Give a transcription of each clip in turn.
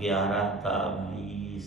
11 ta 20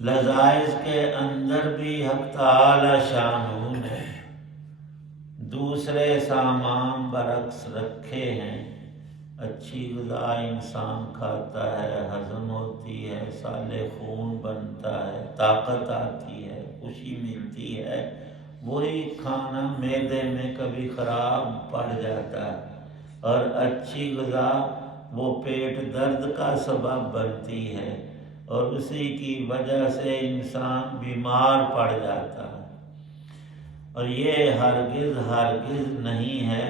لذائذ کے اندر بھی حق تعالی شانہ نے دوسرے سامان برعکس رکھے ہیں۔ اچھی غذا انسان کھاتا ہے، ہضم ہوتی ہے، سالے خون بنتا ہے، طاقت آتی ہے، خوشی ملتی ہے۔ وہی کھانا معدے میں کبھی خراب پڑ جاتا ہے، اور اچھی غذا وہ پیٹ درد کا سبب بنتی ہے، اور اسی کی وجہ سے انسان بیمار پڑ جاتا ہے۔ اور یہ ہرگز نہیں ہے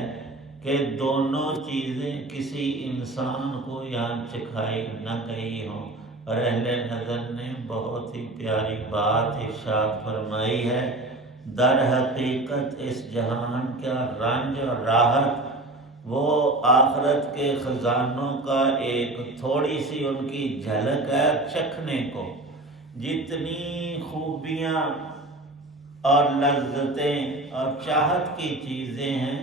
کہ دونوں چیزیں کسی انسان کو یہاں چکھائی نہ گئی ہوں۔ اور اہل نظر نے بہت ہی پیاری بات ارشاد فرمائی ہے، در حقیقت اس جہان کا رنج اور راحت وہ آخرت کے خزانوں کا ایک تھوڑی سی ان کی جھلک ہے چکھنے کو۔ جتنی خوبیاں اور لذتیں اور چاہت کی چیزیں ہیں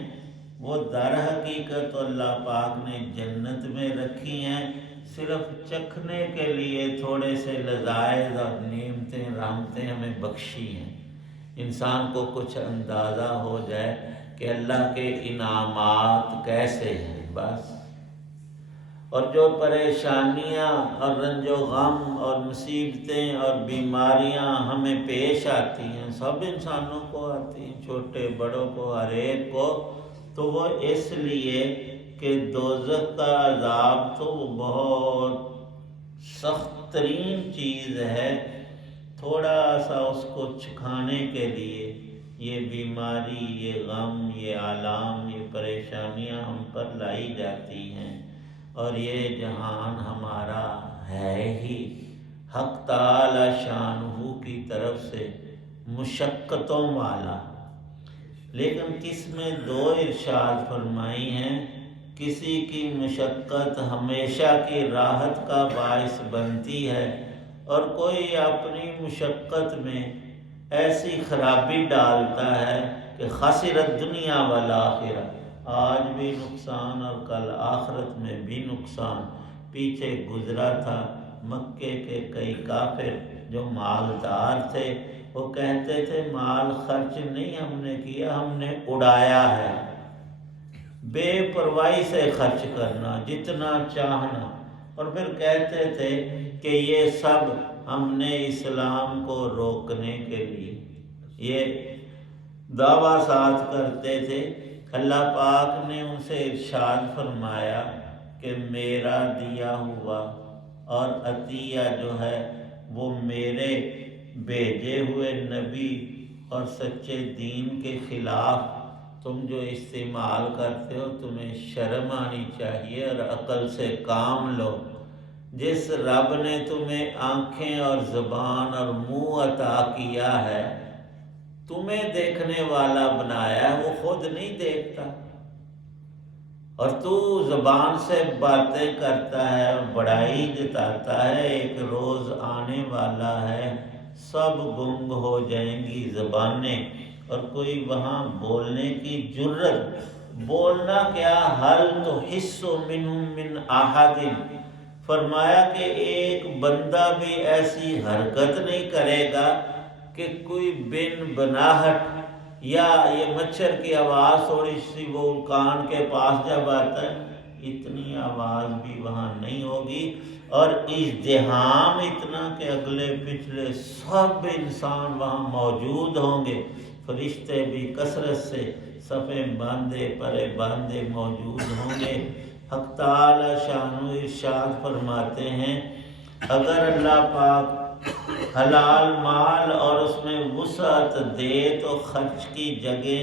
وہ در حقیقت اللہ پاک نے جنت میں رکھی ہیں، صرف چکھنے کے لیے تھوڑے سے لذائذ اور نعمتیں رحمتیں ہمیں بخشی ہیں، انسان کو کچھ اندازہ ہو جائے کہ اللہ کے انعامات کیسے ہیں بس۔ اور جو پریشانیاں اور رنج و غم اور مصیبتیں اور بیماریاں ہمیں پیش آتی ہیں، سب انسانوں کو آتی ہیں، چھوٹے بڑوں کو، ہر ایک کو، تو وہ اس لیے کہ دوزخ کا عذاب تو بہت سخت ترین چیز ہے۔ تھوڑا سا اس کو چکھانے کے لیے یہ بیماری، یہ غم، یہ آلام، یہ پریشانیاں ہم پر لائی جاتی ہیں۔ اور یہ جہان ہمارا ہے ہی حق تعالی شانہ کی طرف سے مشقتوں والا، لیکن کس میں دو ارشاد فرمائی ہیں، کسی کی مشقت ہمیشہ کی راحت کا باعث بنتی ہے، اور کوئی اپنی مشقت میں ایسی خرابی ڈالتا ہے کہ خسرت دنیا والآخرہ، آج بھی نقصان اور کل آخرت میں بھی نقصان۔ پیچھے گزرا تھا مکے کے کئی کافر جو مالدار تھے، وہ کہتے تھے مال خرچ نہیں ہم نے کیا، ہم نے اڑایا ہے، بے پرواہی سے خرچ کرنا، جتنا چاہنا، اور پھر کہتے تھے کہ یہ سب ہم نے اسلام کو روکنے کے لیے، یہ دعویٰ ساتھ کرتے تھے۔ اللہ پاک نے ان سے ارشاد فرمایا کہ میرا دیا ہوا اور عطیہ جو ہے وہ میرے بھیجے ہوئے نبی اور سچے دین کے خلاف تم جو استعمال کرتے ہو، تمہیں شرم آنی چاہیے اور عقل سے کام لو۔ جس رب نے تمہیں آنکھیں اور زبان اور منہ عطا کیا ہے، تمہیں دیکھنے والا بنایا ہے، وہ خود نہیں دیکھتا، اور تو زبان سے باتیں کرتا ہے اور بڑائی جتاتا ہے۔ ایک روز آنے والا ہے، سب گنگ ہو جائیں گی زبانیں، اور کوئی وہاں بولنے کی جرت، بولنا کیا، حل تحس منہم من احد، فرمایا کہ ایک بندہ بھی ایسی حرکت نہیں کرے گا کہ کوئی بن بناہٹ، یا یہ مچھر کی آواز تھوڑی سی وہ کان کے پاس جب آتا ہے، اتنی آواز بھی وہاں نہیں ہوگی، اور ازدحام اتنا کہ اگلے پچھلے سب انسان وہاں موجود ہوں گے، فرشتے بھی کثرت سے صفیں باندھے پرے باندھے موجود ہوں گے۔ حق تعالی شانہ ارشاد فرماتے ہیں، اگر اللہ پاک حلال مال اور اس میں وسعت دے تو خرچ کی جگہ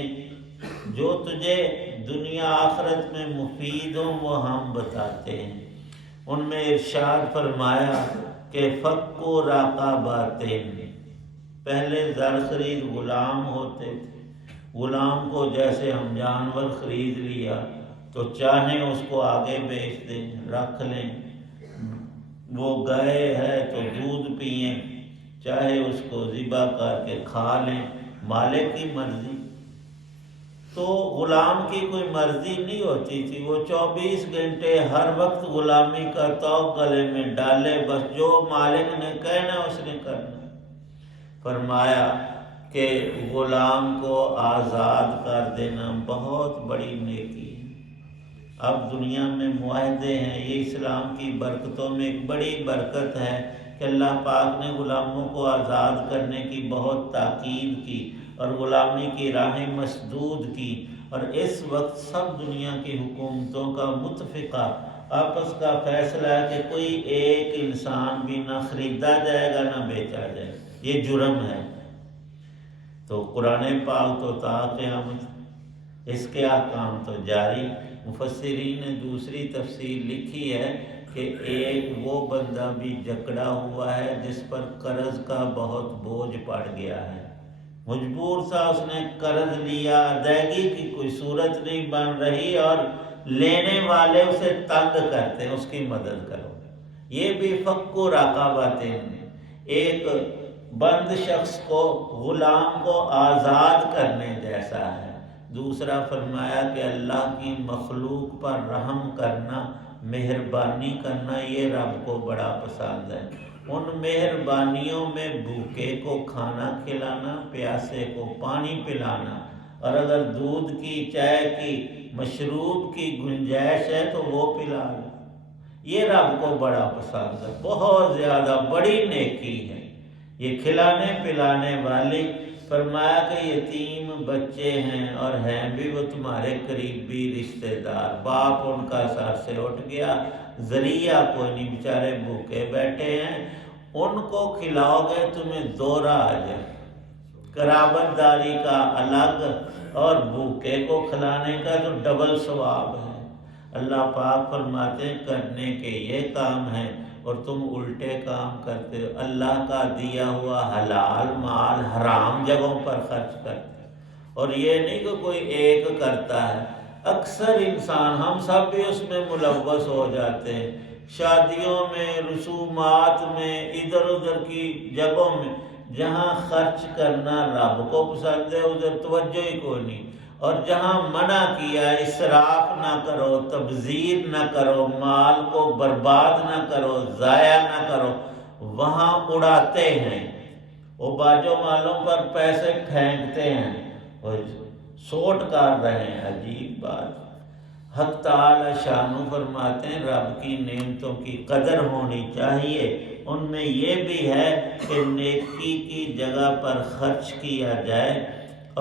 جو تجھے دنیا آخرت میں مفید ہوں وہ ہم بتاتے ہیں۔ ان میں ارشاد فرمایا کہ فکو رقبتین، پہلے زر خرید غلام ہوتے تھے، غلام کو جیسے ہم جانور خرید لیا تو چاہیں اس کو آگے بیچ دیں، رکھ لیں، وہ گائے ہے تو دودھ پئیں، چاہے اس کو ذبح کر کے کھا لیں، مالک کی مرضی۔ تو غلام کی کوئی مرضی نہیں ہوتی تھی، وہ 24 گھنٹے ہر وقت غلامی کا توق گلے میں ڈالے، بس جو مالک نے کہنا اس نے کرنا۔ فرمایا کہ غلام کو آزاد کر دینا بہت بڑی نیکی ہے۔ اب دنیا میں معاہدے ہیں، یہ اسلام کی برکتوں میں ایک بڑی برکت ہے کہ اللہ پاک نے غلاموں کو آزاد کرنے کی بہت تاکید کی اور غلامی کی راہیں مسدود کی، اور اس وقت سب دنیا کی حکومتوں کا متفقہ آپس کا فیصلہ ہے کہ کوئی ایک انسان بھی نہ خریدا جائے گا نہ بیچا جائے گا، یہ جرم ہے۔ تو قرآن پاک تو تا قیامت اس کے احکام تو جاری۔ مفسرین نے دوسری تفسیر لکھی ہے کہ ایک وہ بندہ بھی جکڑا ہوا ہے جس پر قرض کا بہت بوجھ پڑ گیا ہے، مجبور تھا، اس نے قرض لیا، ادائیگی کی کوئی صورت نہیں بن رہی اور لینے والے اسے تنگ کرتے ہیں، اس کی مدد کرو۔ یہ بھی فک و رقابت، ایک بند شخص کو، غلام کو آزاد کرنے جیسا ہے۔ دوسرا فرمایا کہ اللہ کی مخلوق پر رحم کرنا، مہربانی کرنا، یہ رب کو بڑا پسند ہے۔ ان مہربانیوں میں بھوکے کو کھانا کھلانا، پیاسے کو پانی پلانا، اور اگر دودھ کی، چائے کی، مشروب کی گنجائش ہے تو وہ پلا لو، یہ رب کو بڑا پسند ہے، بہت زیادہ بڑی نیکی ہے یہ کھلانے پلانے والی۔ فرمایا کہ یتیم بچے ہیں اور ہیں بھی وہ تمہارے قریبی رشتہ دار، باپ ان کا سر سے اٹھ گیا، ذریعہ کوئی نہیں، بیچارے بھوکے بیٹھے ہیں، ان کو کھلاؤ گے تمہیں دوہرا اجر، قرابت داری کا الگ اور بھوکے کو کھلانے کا تو ڈبل ثواب ہے۔ اللہ پاک فرماتے ہیں کرنے کے یہ کام ہے اور تم الٹے کام کرتے ہو، اللہ کا دیا ہوا حلال مال حرام جگہوں پر خرچ کرتے ہو۔ اور یہ نہیں کہ کوئی ایک کرتا ہے، اکثر انسان، ہم سب بھی اس میں ملوث ہو جاتے ہیں، شادیوں میں، رسومات میں، ادھر ادھر کی جگہوں میں جہاں خرچ کرنا رب کو پسند ہے ادھر توجہ ہی کوئی نہیں، اور جہاں منع کیا اسراف نہ کرو، تبذیر نہ کرو، مال کو برباد نہ کرو، ضائع نہ کرو، وہاں اڑاتے ہیں، وہ باجوں مالوں پر پیسے پھینکتے ہیں، اور سوٹ کر رہے ہیں۔ عجیب بات، حق تعالی شانو فرماتے ہیں رب کی نعمتوں کی قدر ہونی چاہیے، ان میں یہ بھی ہے کہ نیکی کی جگہ پر خرچ کیا جائے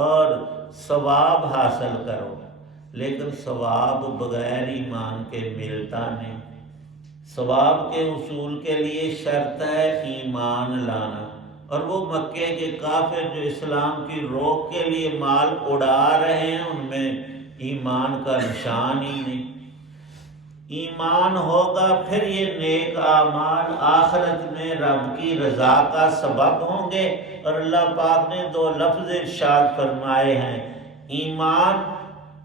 اور ثواب حاصل کرو، لیکن ثواب بغیر ایمان کے ملتا نہیں۔ ثواب کے حصول کے لیے شرط ہے ایمان لانا، اور وہ مکے کے کافر جو اسلام کی روک کے لیے مال اڑا رہے ہیں ان میں ایمان کا نشان ہی نہیں۔ ایمان ہوگا پھر یہ نیک اعمال آخرت میں رب کی رضا کا سبب ہوں گے، اور اللہ پاک نے دو لفظ ارشاد فرمائے ہیں، ایمان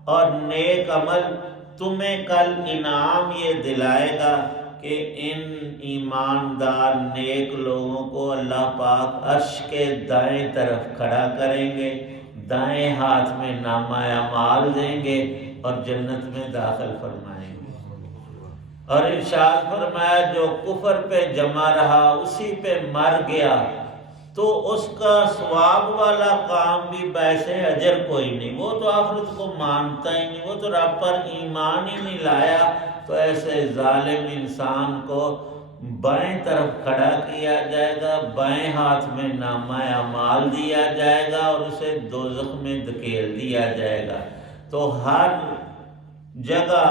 اور نیک عمل تمہیں کل انعام یہ دلائے گا کہ ان ایماندار نیک لوگوں کو اللہ پاک عرش کے دائیں طرف کھڑا کریں گے، دائیں ہاتھ میں نامہ اعمال دیں گے اور جنت میں داخل فرمائیں گے۔ اور ارشاد فرمایا جو کفر پہ جمع رہا اسی پہ مر گیا تو اس کا ثواب والا کام بھی باعث اجر کوئی نہیں، وہ تو آخرت کو مانتا ہی نہیں، وہ تو رب پر ایمان ہی نہیں لایا، تو ایسے ظالم انسان کو بائیں طرف کھڑا کیا جائے گا، بائیں ہاتھ میں نامہ اعمال دیا جائے گا اور اسے دوزخ میں دھکیل دیا جائے گا۔ تو ہر جگہ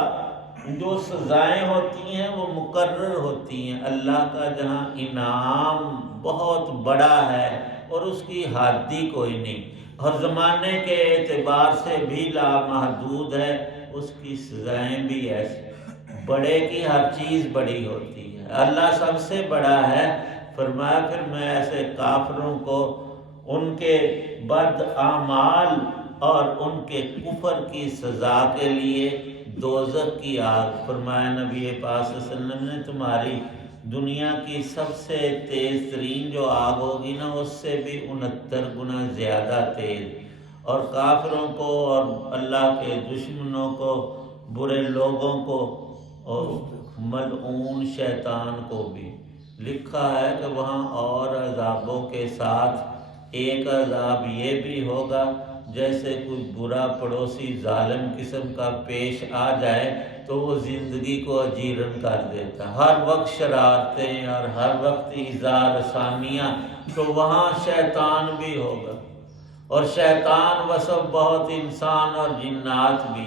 جو سزائیں ہوتی ہیں وہ مقرر ہوتی ہیں، اللہ کا جہاں انعام بہت بڑا ہے اور اس کی حد ہی کوئی نہیں، اور زمانے کے اعتبار سے بھی لامحدود ہے، اس کی سزائیں بھی ایسی، بڑے کی ہر چیز بڑی ہوتی ہے، اللہ سب سے بڑا ہے۔ فرمایا پھر میں ایسے کافروں کو ان کے بد اعمال اور ان کے کفر کی سزا کے لیے دوزخ کی آگ، فرمایا نبی پاک صلی اللہ علیہ وسلم نے تمہاری دنیا کی سب سے تیز ترین جو آگ ہوگی نا اس سے بھی 69 گنا زیادہ تیز، اور کافروں کو اور اللہ کے دشمنوں کو، برے لوگوں کو اور ملعون شیطان کو بھی لکھا ہے کہ وہاں اور عذابوں کے ساتھ ایک عذاب یہ بھی ہوگا جیسے کوئی برا پڑوسی ظالم قسم کا پیش آ جائے تو وہ زندگی کو اجیرن کر دیتا، ہر وقت شرارتیں اور ہر وقت ایذا رسانیاں، تو وہاں شیطان بھی ہوگا، اور شیطان وصف بہت انسان اور جنات بھی۔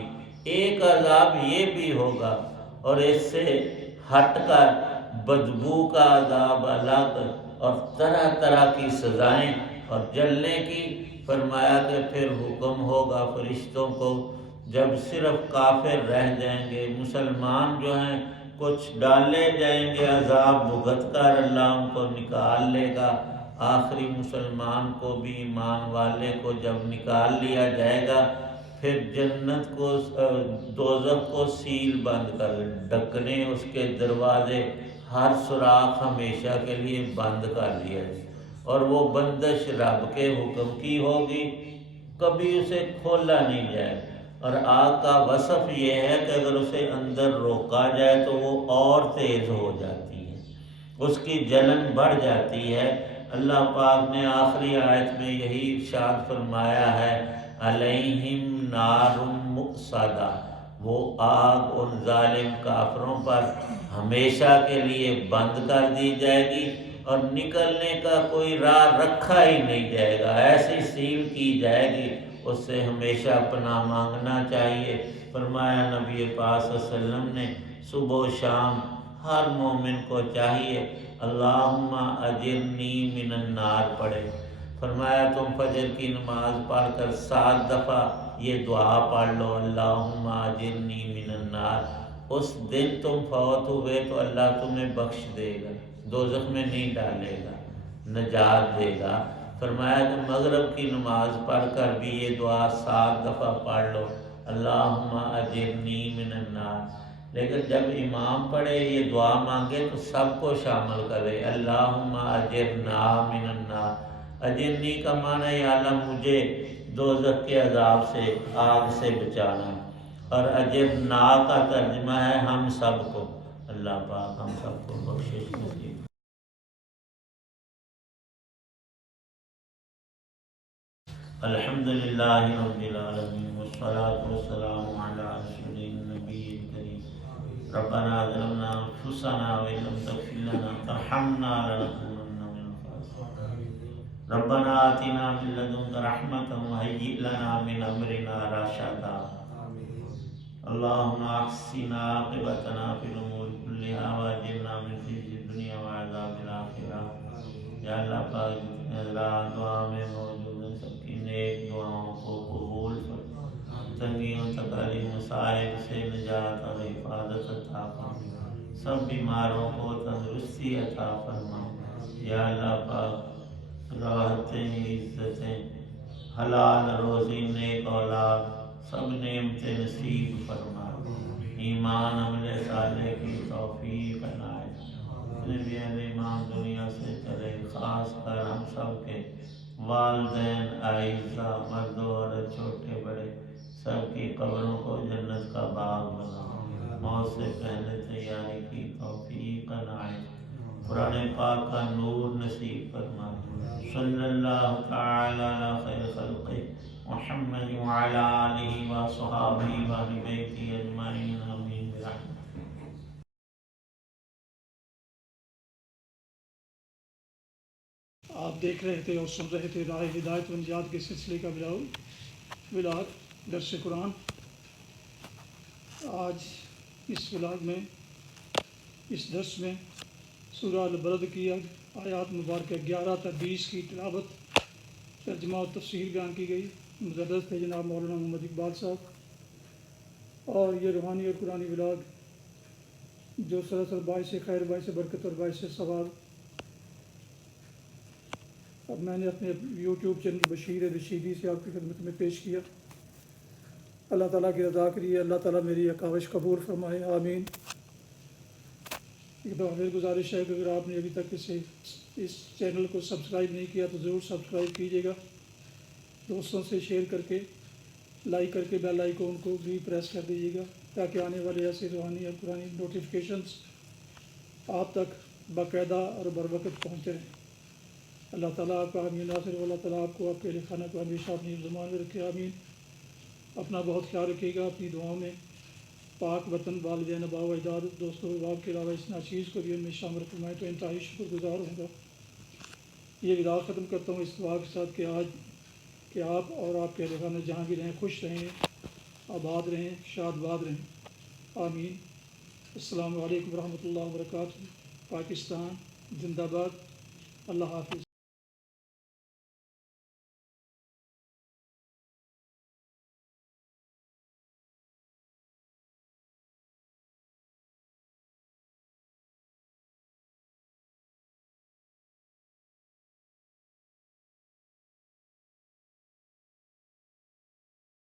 ایک عذاب یہ بھی ہوگا، اور اس سے ہٹ کر بدبو کا عذاب الگ، اور طرح طرح کی سزائیں اور جلنے کی۔ فرمایا کہ پھر حکم ہوگا فرشتوں کو، جب صرف کافر رہ جائیں گے، مسلمان جو ہیں کچھ ڈالے جائیں گے عذاب بھگت کر، اللہ ان کو نکال لے گا۔ آخری مسلمان کو بھی، ایمان والے کو جب نکال لیا جائے گا، پھر جنت کو دوزخ کو سیل بند کر، ڈکنے اس کے دروازے، ہر سوراخ ہمیشہ کے لیے بند کر دیا جائے، اور وہ بندش رب کے حکم کی ہوگی، کبھی اسے کھولا نہیں جائے۔ اور آگ کا وصف یہ ہے کہ اگر اسے اندر روکا جائے تو وہ اور تیز ہو جاتی ہے، اس کی جلن بڑھ جاتی ہے۔ اللہ پاک نے آخری آیت میں یہی ارشاد فرمایا ہے، علیہم نار مؤصدہ، وہ آگ ان ظالم کافروں پر ہمیشہ کے لیے بند کر دی جائے گی، اور نکلنے کا کوئی راہ رکھا ہی نہیں جائے گا، ایسی سیل کی جائے گی، اس سے ہمیشہ پناہ مانگنا چاہیے۔ فرمایا نبی پاک صلی اللہ علیہ وسلم نے صبح و شام ہر مومن کو چاہیے اللہم اجرنی من النار پڑھے۔ فرمایا تم فجر کی نماز پڑھ کر 7 دفعہ یہ دعا پڑھ لو، اللہم اجرنی من النار، اس دن تم فوت ہوئے تو اللہ تمہیں بخش دے گا، دوزخ میں نہیں ڈالے گا، نجات دے گا۔ فرمایا کہ مغرب کی نماز پڑھ کر بھی یہ دعا 7 دفعہ پڑھ لو، اللہم اجرنی من النار۔ لیکن جب امام پڑھے یہ دعا مانگے تو سب کو شامل کرے، اللہم اجرنا من النار۔ اجرنی کا معنی یا اللہ مجھے دوزخ کے عذاب سے، آگ سے بچانا، اور اجرنا کا ترجمہ ہے ہم سب کو، اللہ پاک ہم سب کو بخشش نصیب۔ الحمدللہ رب العالمین، والصلاة والسلام علی رسول النبی الکریم۔ ربنا ظلمنا انفسنا وان لم تغفر لنا وترحمنا لنکونن من الخاسرین۔ ربنا آتنا من لدنک رحمۃ وہیئ لنا من امرنا رشدا۔ اللہم احسن عاقبتنا فی الامور کلہا واجرنا من خزی الدنیا وعذاب الآخرہ۔ یا اللہ پاک جتنے حضرات دعا میں موجود ہیں سب کی نیک دعاؤں کو قبول فرما، تنگیوں تکالیف مصائب سے نجات اور حفاظت عطا فرما، سب بیماروں کو تندرستی عطا فرما۔ یا اللہ پاک راحتیں، عزتیں، حلال روزی، نیک اولاد، سب نعمتیں نصیب فرما، ایمان عمل صالح کی توفیق عنایت۔ جتنے بھی اہل ایمان دنیا سے چلے، خاص کر ہم سب کے والدین، اعزہ، مرد و عورت، چھوٹے بڑے، سب کی قبروں کو جنت کا باغ بنا، موت سے پہلے تیاری کی توفیق عنایت، قرآن پاک کا نور نصیب فرما۔ صلی اللہ تعالی علی خیر خلقہ محمد وعلی آلہ وصحابہ واہل بیتہ اجمعین، آمین برحمتہ۔ آپ دیکھ رہے تھے اور سن رہے تھے راہ ہدایت و نجات کے سلسلے کا ولاگ درس قرآن۔ آج اس ولاگ میں، اس درس میں سورہ البلد کی آیات مبارکہ 11 تا 20 کی تلاوت، ترجمہ و تفسیر بیان کی گئی۔ مدرس تھے جناب مولانا محمد اقبال صاحب، اور یہ روحانی اور قرآنی ولاگ جو سراسر باعث خیر، باعث برکت اور باعث ثواب۔ اب میں نے اپنے یوٹیوب چینل بشیر رشیدی سے آپ کی خدمت میں پیش کیا۔ اللہ تعالیٰ کی رضا کے لیے اللہ تعالیٰ میری یہ کاوش قبول فرمائے، آمین۔ ایک دفعہ پھر گزارش ہے کہ اگر آپ نے ابھی تک اس چینل کو سبسکرائب نہیں کیا تو ضرور سبسکرائب کیجیے گا، دوستوں سے شیئر کر کے، لائک کر کے بیل آئیکن کو بھی پریس کر دیجیے گا، تاکہ آنے والے ایسے روحانی اور قرآنی نوٹیفیکیشنز آپ تک باقاعدہ اور بروقت پہنچتے رہیں۔ اللہ تعالیٰ آپ کا حامی ناصر ہو، اللہ تعالیٰ آپ کو آپ کے اہل خانہ کو ہمیشہ اپنی زمان میں رکھے، آمین۔ اپنا بہت خیال رکھیے گا اپنی دعاؤں میں، پاک وطن، والدین، آباء و اجداد، دوستوں احباب کے علاوہ اس ناچیز کو بھی ان میں شامل فرمائے تو انتہائی شکر گزار ہوں گا۔ یہ ودا ختم کرتا ہوں اس دعا کے ساتھ کہ آج کہ آپ اور آپ کے اہل خانہ جہاں بھی رہیں خوش رہیں، آباد رہیں، شاد باد رہیں، آمین۔ السلام علیکم ورحمۃ اللہ وبرکاتہ۔ پاکستان زندہ باد۔ اللہ حافظ۔